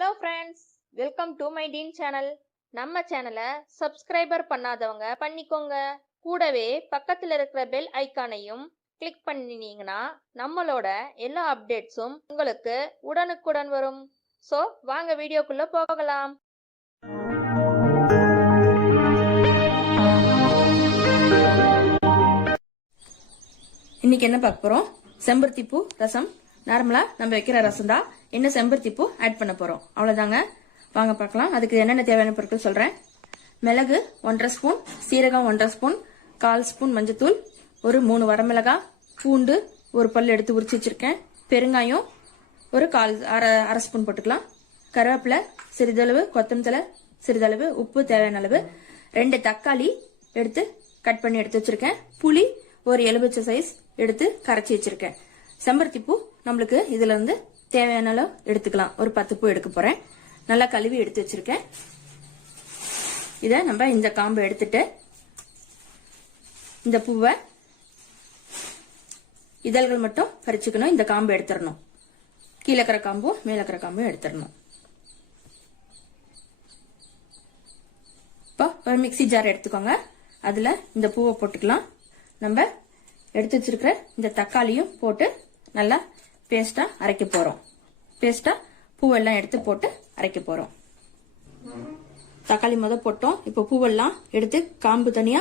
Hello friends, welcome to my dean channel. நம்ம சேனலை subscriber பண்ணாதவங்க பண்ணிக்கோங்க. கூடவே பக்கத்தில் இருக்கிற பெல் ஐக்கானையும் கிளிக் பண்ணினீங்கன்னா நம்மளோட எல்லா அப்டேட்ஸும் உங்களுக்கு உடனுக்குடன் வரும். ஸோ வாங்க வீடியோக்குள்ள போகலாம். இன்னைக்கு என்ன பார்க்க போறோம்? செம்பருத்தி பூ ரசம். நார்மலா நம்ம வைக்கிற ரசம் தான், என்ன செம்பருத்தி பூ ஆட் பண்ண போறோம், அவ்வளவுதாங்க. வாங்க பார்க்கலாம். அதுக்கு என்னென்ன தேவையான பொருட்கள் சொல்றேன். மிளகு 1.5 ஸ்பூன், சீரகம் 1.5 ஸ்பூன், 1/4 ஸ்பூன் மஞ்சத்தூள், ஒரு 3 வரமிளகாய், பூண்டு ஒரு பல் எடுத்து உரிச்சு வச்சிருக்கேன், பெருங்காயம் ஒரு அரை ஸ்பூன் போட்டுக்கலாம், கருவேப்பிலை சிறிதளவு, கொத்தமல்லி தழை சிறிதளவு, உப்பு தேவையான அளவு, 2 தக்காளி எடுத்து கட் பண்ணி எடுத்து வச்சிருக்கேன், புளி ஒரு எலுமிச்சை சைஸ் எடுத்து கரைச்சி வச்சிருக்கேன். செம்பருத்தி பூ நம்மளுக்கு இதுல இருந்து தேவையான அளவு எடுத்துக்கலாம். ஒரு 10 பூ எடுக்க போறேன். நல்லா கழுவி எடுத்து வச்சிருக்கேன். இத நம்ம இந்த காம்பை எடுத்துட்டு இந்த பூவை இதழ்கள் மட்டும் பறிச்சுக்கணும். இந்த காம்பை எடுத்துடணும். கீழே இருக்கிற காம்பும் மேல இருக்கிற காம்பும் எடுத்துடணும். இப்போ ஒரு மிக்சி ஜார் எடுத்துக்கோங்க. அதுல இந்த பூவை போட்டுக்கலாம். நம்ம எடுத்து வச்சிருக்கிற இந்த தக்காளியும் போட்டு நல்லா பேஸ்டா அரைக்க போறோம். பேஸ்டா பூவெல்லாம் எடுத்து போட்டு அரைக்க போறோம். தக்காளி போட்டோம். இப்போ பூவெல்லாம் எடுத்து காம்பு தனியா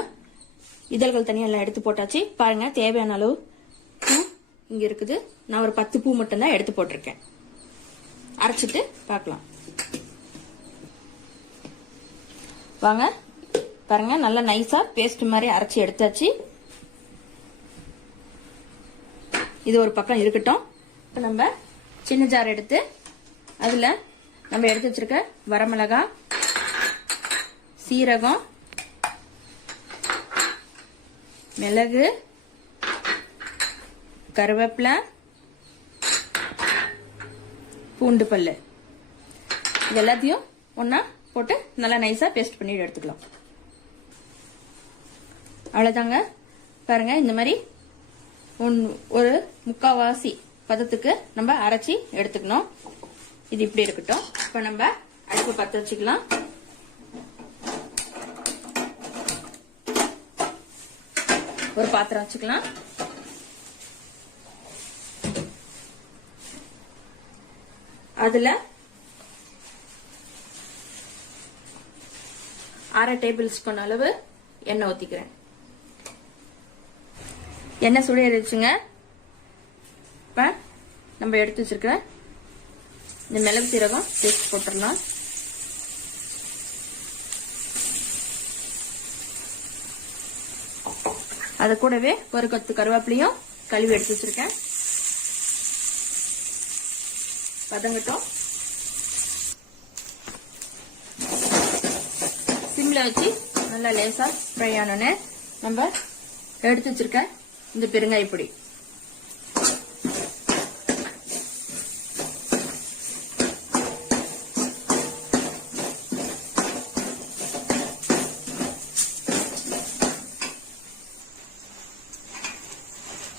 இதழ்கள் தனியா எல்லாம் எடுத்து போட்டாச்சு. பாருங்க, தேவையான அளவு பூ இங்க இருக்குது. நான் ஒரு 10 பூ மட்டும் தான் எடுத்து போட்டிருக்கேன். அரைச்சிட்டு பார்க்கலாம். வாங்க பாருங்க, நல்லா நைஸா பேஸ்ட் மாதிரி அரைச்சி எடுத்தாச்சு. இது ஒரு பக்கம் இருக்கட்டும். இப்ப நம்ம சின்ன ஜார் எடுத்து அதுல நம்ம எடுத்து வச்சிருக்க வரமிளகாய், சீரகம், மிளகு, கருவேப்பிலை, பூண்டு பல்லு இது எல்லாத்தையும் ஒன்னா போட்டு நல்லா நைஸா பேஸ்ட் பண்ணி எடுத்துக்கலாம். அவ்வளவுதாங்க. பாருங்க, இந்த மாதிரி ஒரு முக்காவாசி பதத்துக்கு நம்ம அரைச்சி எடுத்துக்கணும். இது இப்படி இருக்கட்டும். இப்ப நம்ம அடுப்பு பத்த வச்சுக்கலாம். ஒரு பாத்திரம் வச்சுக்கலாம். அதுல 1/2 டேபிள் ஸ்பூன் அளவு எண்ணெய் ஊத்திக்கிறேன். எண்ணெய் சுடிடுச்சுங்க. இப்ப நம்ம எடுத்து வச்சிருக்கிற இந்த மிளகு சீரகம் பேஸ்ட் போட்டுடலாம். அது கூடவே ஒரு கொத்து கருவேப்பிலையும் கழுவி எடுத்து வச்சிருக்கேன். வதங்கட்டும். சிம்ல வச்சு நல்லா லேசா ஃப்ரை ஆனோன்னு நம்ம எடுத்து வச்சிருக்க இந்த பெருங்காய பொடி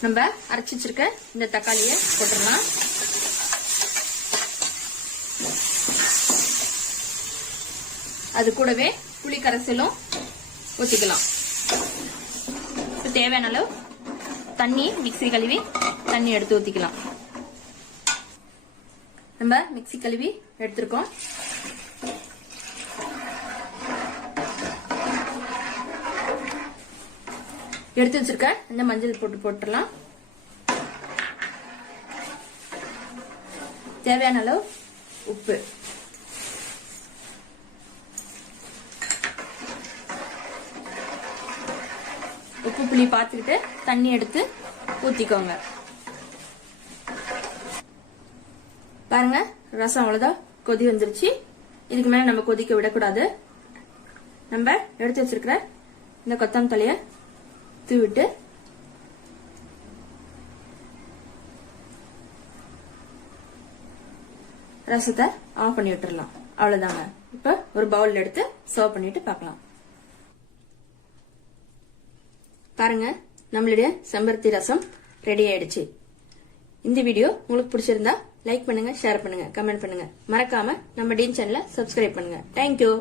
நம்ம அரைச்சு வச்சிருக்க இந்த தக்காளியை போட்டுடலாம். அது கூடவே புளி கரைசலும் ஊத்திக்கலாம். தேவையான அளவு தண்ணி, மிக்ஸி கழுவி தண்ணி எடுத்து ஊத்திக்கலாம். நம்ம மிக்ஸி கழுவி எடுத்திருக்கோம். எடுத்து வச்சிருக்க இந்த மஞ்சள் போட்டுடலாம். தேவையான அளவு உப்பு, உப்பு புளி பார்த்துக்கிட்டு தண்ணி எடுத்து ஊத்திக்கோங்க. பாருங்க, ரசம் அவ்வளவுதான் கொதி வந்துருச்சு. இதுக்கு மேல நம்ம கொதிக்க விடக்கூடாது. நம்ம எடுத்து வச்சிருக்கிற இந்த கொத்தமல்லி தழைய தூவிட்டு ரசத்தை ஆஃப் பண்ணி விட்டுறலாம். அவ்வளவுதாங்க. இப்ப ஒரு பவுல் எடுத்து சர்வ் பண்ணிட்டு பார்க்கலாம். பாருங்க, நம்மளுடைய செம்பருத்தி ரசம் ரெடி ஆயிடுச்சு. இந்த வீடியோ உங்களுக்கு பிடிச்சிருந்தா லைக் பண்ணுங்க, ஷேர் பண்ணுங்க, கமெண்ட் பண்ணுங்க. மறக்காம நம்ம டீன் சேனலை சப்ஸ்கிரைப் பண்ணுங்க. தேங்க்யூ.